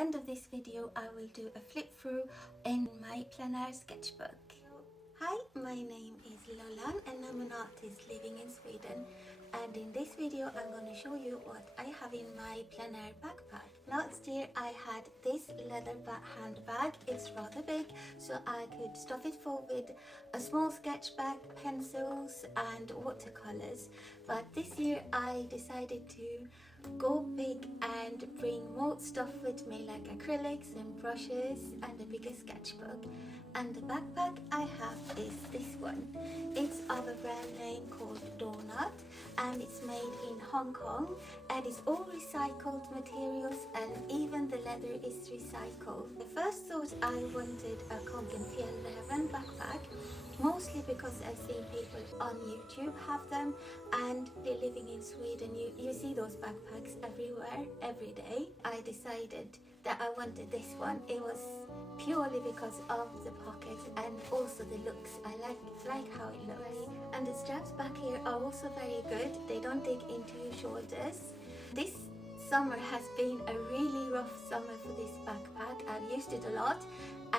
end of this video I will do a flip through in my plein air sketchbook. Hi, my name is Lullan and I'm an artist living in Sweden, and in this video I'm going to show you what I have in my plein air backpack. Last year I had this leather handbag. It's rather big, so I could stuff it full with a small sketch bag, pencils and watercolors, but this year I decided to go big and bring more stuff with me, like acrylics and brushes and a bigger sketchbook. And the backpack I have is this one. It's of a brand name called Doughnut and it's made in Hong Kong, and it's all recycled materials and even the leather is recycled. I first thought I wanted a Coggan P11 backpack, mostly because I've seen people on YouTube have them, and they're living in Sweden. You see those backpacks everywhere, every day. I decided that I wanted this one. It was purely because of the pocket and also the looks. I like how it looks. And the straps back here are also very good. They don't dig into your shoulders. This summer has been a really rough summer for this backpack. I've used it a lot,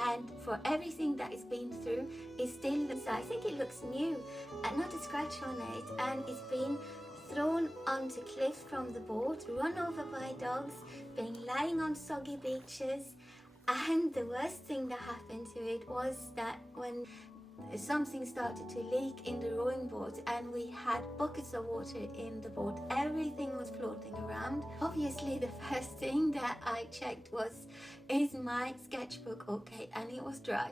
and for everything that it's been through, it still looks, I think it looks new and not a scratch on it. And it's been thrown onto cliffs from the boat, run over by dogs, been lying on soggy beaches, and the worst thing that happened to it was that when something started to leak in the rowing boat and we had buckets of water in the boat, everything was floating around. Obviously the first thing that I checked was, is my sketchbook okay? And it was dry.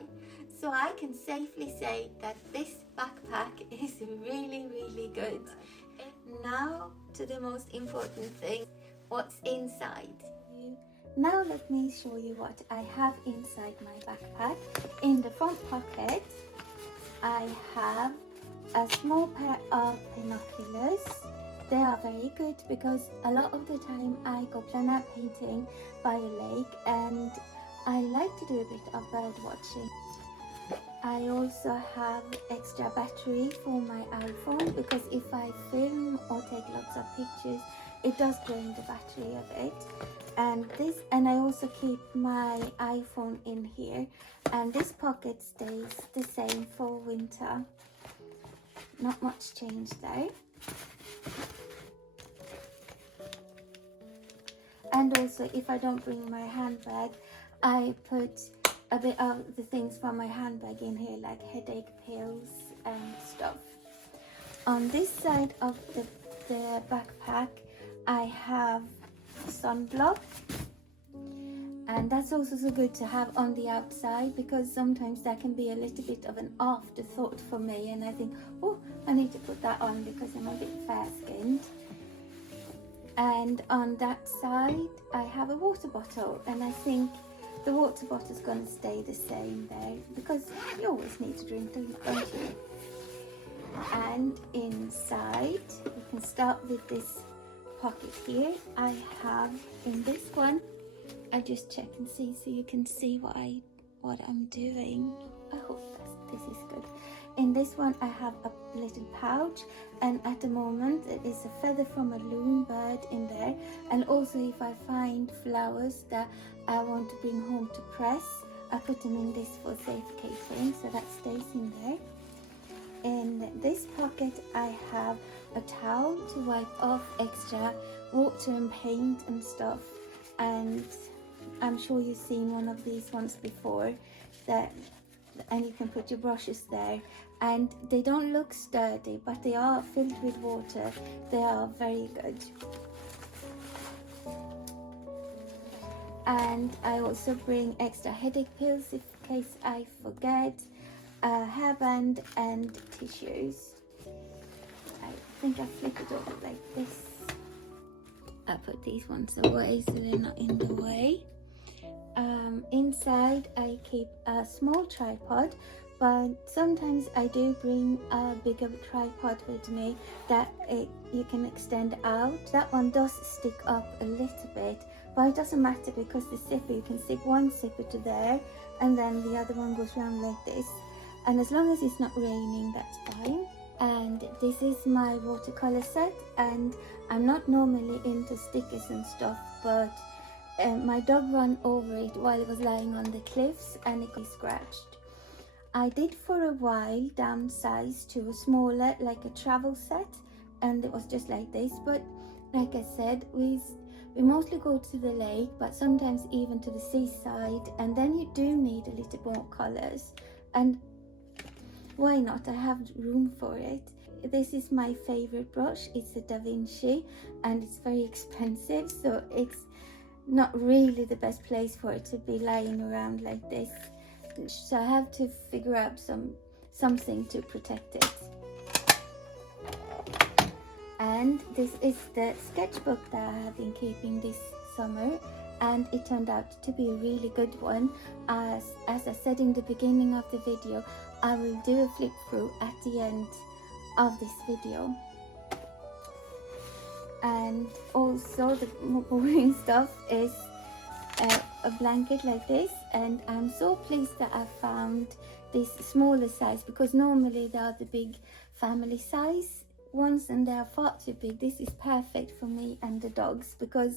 So I can safely say that this backpack is really good. Now to the most important thing, what's inside. Now let me show you what I have inside my backpack. In the front pocket I have a small pair of binoculars. They are very good because a lot of the time I go plein air painting by a lake and I like to do a bit of bird watching. I also have extra battery for my iPhone because if I film or take lots of pictures, it does drain the battery a bit. And I also keep my iPhone in here, and this pocket stays the same for winter. Not much change there. And also, if I don't bring my handbag, I put a bit of the things from my handbag in here, like headache pills and stuff. On this side of the backpack I have sunblock, and that's also so good to have on the outside because sometimes that can be a little bit of an afterthought for me, and I think, oh, I need to put that on because I'm a bit fair-skinned. And on that side I have a water bottle, and I think the water bottle is going to stay the same there because you always need to drink, don't you? And inside, we can start with this pocket here. I have in this one, I just check and see so you can see what I'm doing. I hope this is good. In this one I have a little pouch, and at the moment it is a feather from a loon bird in there, and also if I find flowers that I want to bring home to press, I put them in this for safekeeping, so that stays in there. In this pocket I have a towel to wipe off extra water and paint and stuff, and I'm sure you've seen one of these ones before, and you can put your brushes there, and they don't look sturdy but they are filled with water. They are very good. And I also bring extra headache pills in case I forget, a hairband and tissues. I think I flip it over like this. I put these ones away so they're not in the way. Inside I keep a small tripod, but sometimes I do bring a bigger tripod with me that you can extend out. That one does stick up a little bit, but it doesn't matter because the zipper, you can stick one zipper to there and then the other one goes around like this, and as long as it's not raining, that's fine. And this is my watercolor set, and I'm not normally into stickers and stuff, but my dog ran over it while it was lying on the cliffs and it got scratched. I did for a while downsize to a smaller, like a travel set, and it was just like this. But like I said, we mostly go to the lake, but sometimes even to the seaside, and then you do need a little more colors, and why not? I have room for it. This is my favorite brush. It's a Da Vinci and it's very expensive, so it's not really the best place for it to be lying around like this. So I have to figure out something to protect it. And this is the sketchbook that I have been keeping this summer, and it turned out to be a really good one. As I said in the beginning of the video, I will do a flip through at the end of this video. And also the more boring stuff is a blanket like this, and I'm so pleased that I found this smaller size, because normally they are the big family size ones and they are far too big. This is perfect for me and the dogs because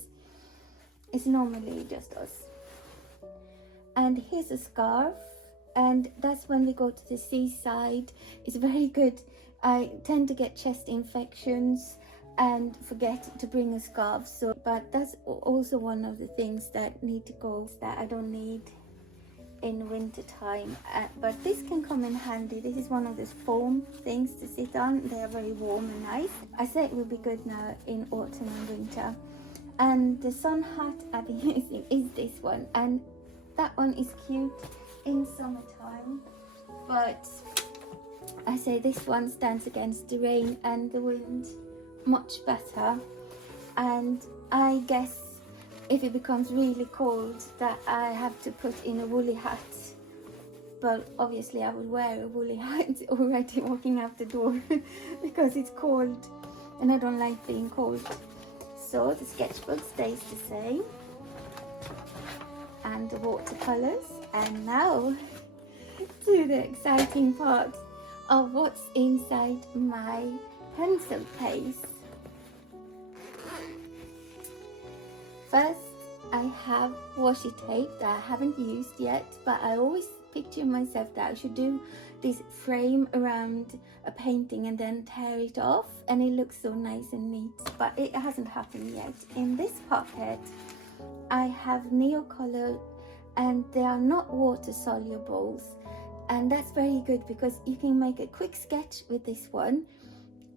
it's normally just us. And here's a scarf, and that's when we go to the seaside. It's very good. I tend to get chest infections and forget to bring a scarf, so but that's also one of the things that need to go, that I don't need in winter time, but this can come in handy. This is one of those foam things to sit on. They are very warm and nice. I say it will be good now in autumn and winter. And the sun hat I've been using is this one, and that one is cute in summertime, but I say this one stands against the rain and the wind much better. And I guess if it becomes really cold that I have to put in a woolly hat, but obviously I would wear a woolly hat already walking out the door because it's cold and I don't like being cold. So the sketchbook stays the same, and the watercolors. And now to the exciting part of what's inside my pencil case. First, I have washi tape that I haven't used yet, but I always picture myself that I should do this frame around a painting and then tear it off, and it looks so nice and neat, but it hasn't happened yet. In this pocket, I have Neocolor, and they are not water solubles, and that's very good because you can make a quick sketch with this one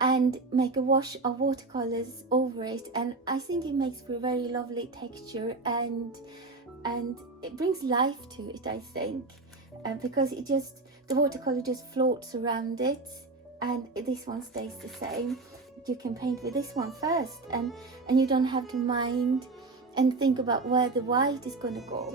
and make a wash of watercolors over it, and I think it makes for a very lovely texture, and it brings life to it, I think, because the watercolor just floats around it, and this one stays the same. You can paint with this one first, and you don't have to mind and think about where the white is going to go.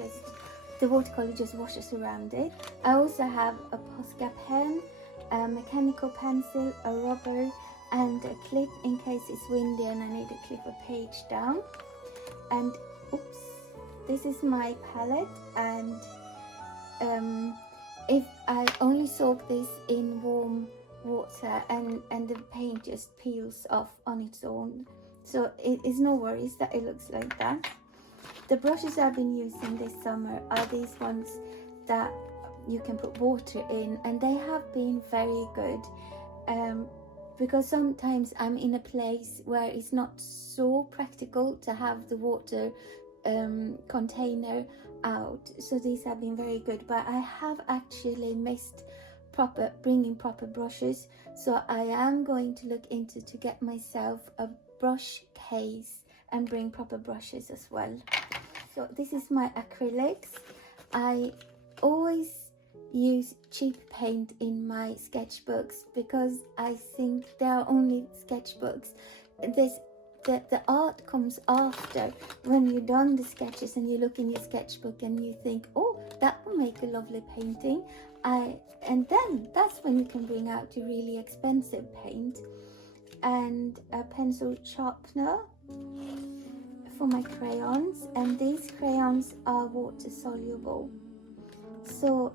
The watercolor just washes around it. I also have a Posca pen, a mechanical pencil, a rubber, and a clip in case it's windy and I need to clip a page down. And oops, this is my palette, and if I only soak this in warm water and the paint just peels off on its own, so it is no worries that it looks like that. The brushes I've been using this summer are these ones that you can put water in, and they have been very good, because sometimes I'm in a place where it's not so practical to have the water container out, so these have been very good. But I have actually missed bringing proper brushes, so I am going to look into to get myself a brush case and bring proper brushes as well. So this is my acrylics. I always use cheap paint in my sketchbooks because I think they are only sketchbooks. The art comes after, when you've done the sketches and you look in your sketchbook and you think, oh, that will make a lovely painting. And then that's when you can bring out your really expensive paint. And a pencil sharpener for my crayons, and these crayons are water soluble. So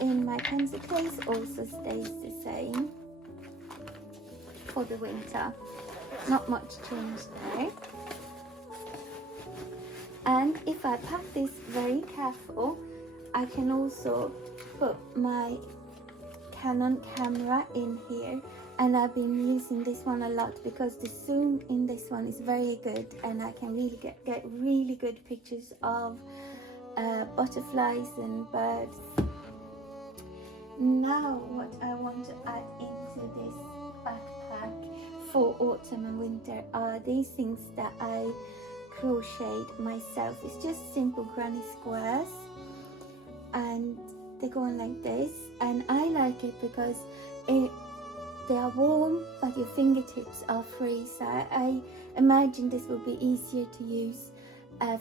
in my pencil case also stays the same for the winter. Not much changed there. And if I pack this very careful, I can also put my Canon camera in here, and I've been using this one a lot because the zoom in this one is very good, and I can really get really good pictures of butterflies and birds. Now what I want to add into this backpack for autumn and winter are these things that I crocheted myself. It's just simple granny squares, and they go on like this, and I like it because they are warm but your fingertips are free, so I imagine this will be easier to use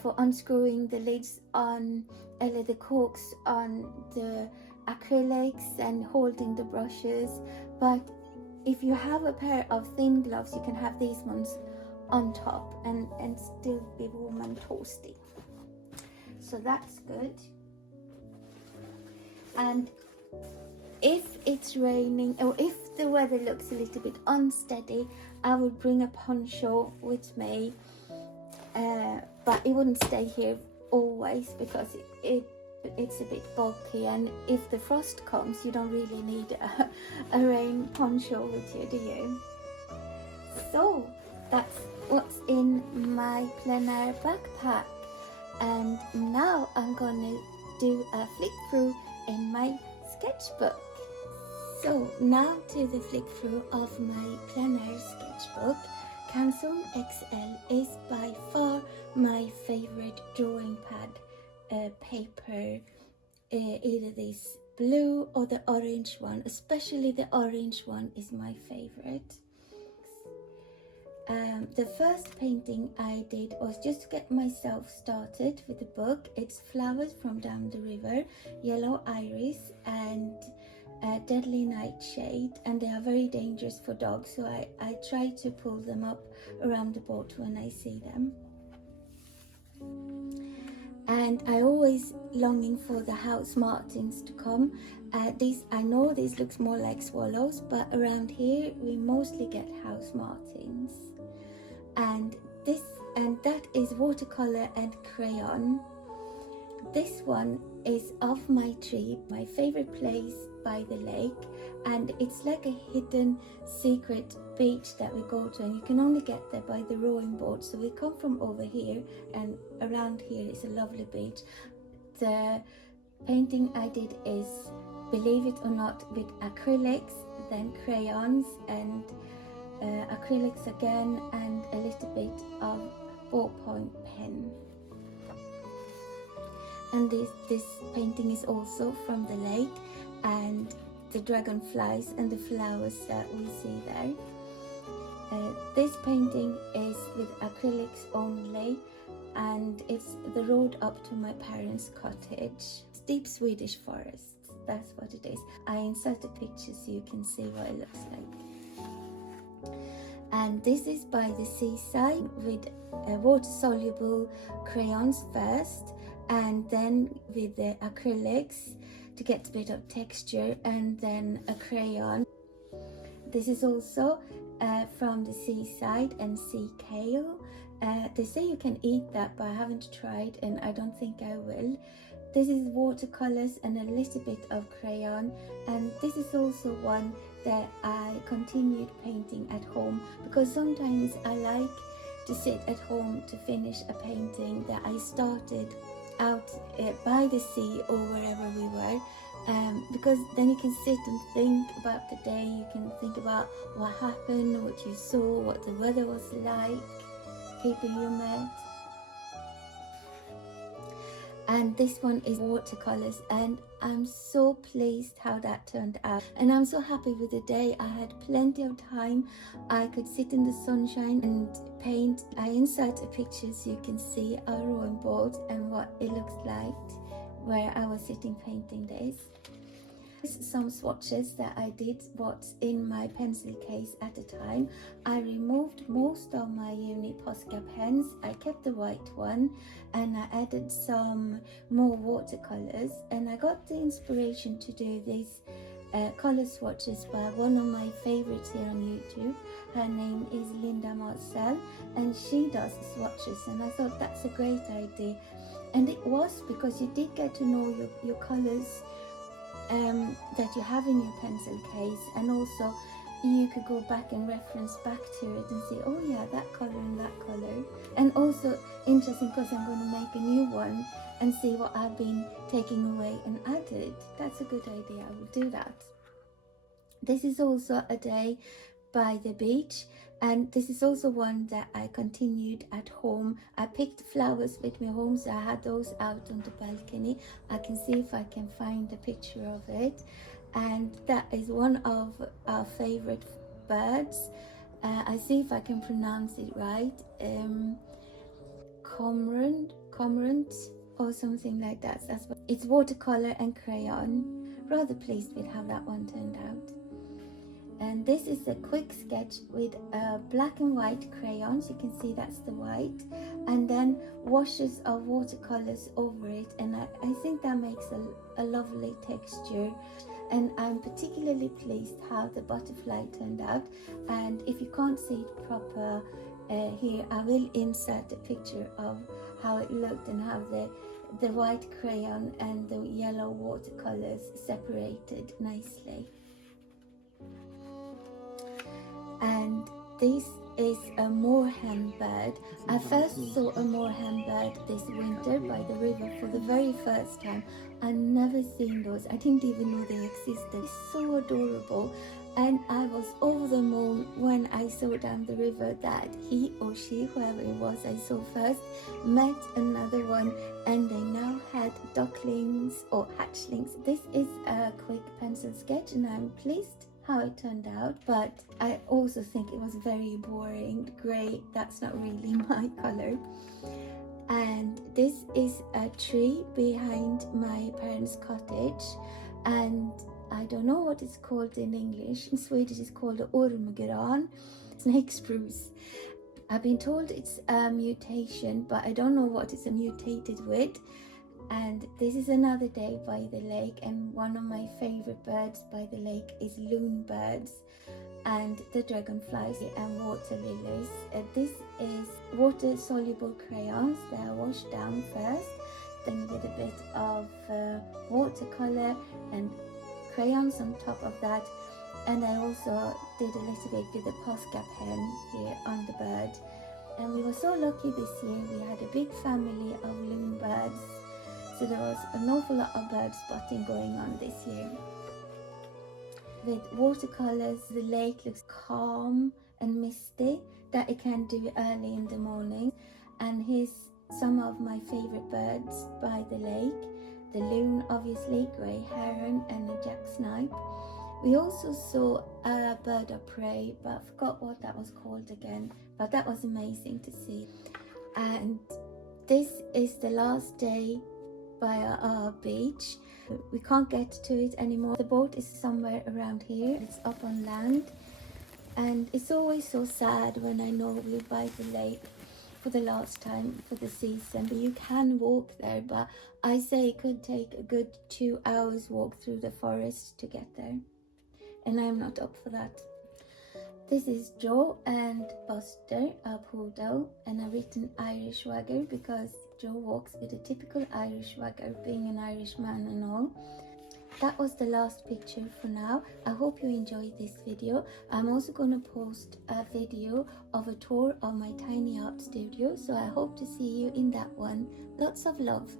for unscrewing the lids on the corks on the acrylics and holding the brushes. But if you have a pair of thin gloves, you can have these ones on top and still be warm and toasty, so that's good. And if it's raining or if the weather looks a little bit unsteady, I would bring a poncho with me, but it wouldn't stay here always because it's a bit bulky, and if the frost comes you don't really need a rain poncho with you, do you? So that's what's in my Plein backpack, and now I'm gonna do a flip through in my sketchbook. So now to the flip through of my Plein sketchbook. Canson XL is by far my favorite drawing pad paper, either this blue or the orange one. Especially the orange one is my favorite. The first painting I did was just to get myself started with the book. It's flowers from down the river, yellow iris and deadly nightshade, and they are very dangerous for dogs, so I try to pull them up around the boat when I see them. And I always longing for the house martins to come. I know this looks more like swallows, but around here we mostly get house martins. And that is watercolor and crayon. This one is off my tree, my favorite place by the lake, and it's like a hidden secret beach that we go to, and you can only get there by the rowing boat. So we come from over here, and around here is a lovely beach. The painting I did is, believe it or not, with acrylics, then crayons, and acrylics again, and a little bit of ballpoint pen. And this painting is also from the lake, and the dragonflies and the flowers that we see there. This painting is with acrylics only, and it's the road up to my parents' cottage. It's deep Swedish forests, that's what it is. I inserted pictures so you can see what it looks like. And this is by the seaside with water-soluble crayons first, and then with the acrylics to get a bit of texture, and then a crayon. This is also from the seaside and sea kale. They say you can eat that, but I haven't tried and I don't think I will. This is watercolors and a little bit of crayon, and this is also one that I continued painting at home, because sometimes I like to sit at home to finish a painting that I started out by the sea or wherever we were, because then you can sit and think about the day. You can think about what happened, what you saw, what the weather was like, people you met. And this one is watercolors, and I'm so pleased how that turned out, and I'm so happy with the day. I had plenty of time. I could sit in the sunshine and paint. I inserted pictures so you can see our rowing boat and what it looks like where I was sitting painting this. Some swatches that I did what's in my pencil case at the time. I removed most of my uni Posca pens. I kept the white one, and I added some more watercolors, and I got the inspiration to do this color swatches by one of my favorites here on YouTube. Her name is Linda Marcel, and she does swatches, and I thought that's a great idea. And it was because you did get to know your colors that you have in your pencil case, and also you could go back and reference back to it and say, oh yeah, that color and that color. And also interesting because I'm going to make a new one and see what I've been taking away and added. That's a good idea. I will do that. This is also a day by the beach, and this is also one that I continued at home. I picked flowers with me home, so I had those out on the balcony. I can see if I can find a picture of it, and that is one of our favorite birds. I see if I can pronounce it right. Cormorant or something like that. That's what it's, watercolor and crayon. Rather pleased with how that one turned out. And this is a quick sketch with black and white crayons. You can see that's the white, and then washes of watercolors over it, and I think that makes a lovely texture. And I'm particularly pleased how the butterfly turned out. And if you can't see it proper here, I will insert a picture of how it looked and how the white crayon and the yellow watercolors separated nicely. And this is a moorhen bird. I first saw a moorhen bird this winter by the river for the very first time. I'd never seen those. I didn't even know they existed. It's so adorable. And I was over the moon when I saw down the river that he or she, whoever it was I saw first, met another one, and they now had ducklings or hatchlings. This is a quick pencil sketch, and I'm pleased how it turned out, but I also think it was very boring. Grey, that's not really my color. And this is a tree behind my parents' cottage, and I don't know what it's called in English. In Swedish it's called a ormgran, snake spruce. I've been told it's a mutation, but I don't know what it's mutated with. And this is another day by the lake, and one of my favorite birds by the lake is loon birds and the dragonflies and water lilies. This is water soluble crayons. They are washed down first, then with a bit of watercolor and crayons on top of that. And I also did a little bit with the Posca pen here on the bird. And we were so lucky this year. We had a big family of loon birds, so there was an awful lot of bird spotting going on this year. With watercolors, the lake looks calm and misty, that it can do early in the morning. And here's some of my favorite birds by the lake. The loon, obviously, grey heron and a jack snipe. We also saw a bird of prey, but I forgot what that was called again, but that was amazing to see. And this is the last day by our beach. We can't get to it anymore. The boat is somewhere around here. It's up on land, and it's always so sad when I know we're by the lake for the last time for the season. But you can walk there, but I say it could take a good 2 hours walk through the forest to get there, and I'm not up for that. This is Joe and Buster, our poodle, and I've written Irish Wagger because Joe walks with a typical Irish Wagger, being an Irishman and all. That was the last picture for now. I hope you enjoyed this video. I'm also going to post a video of a tour of my tiny art studio, so I hope to see you in that one. Lots of love.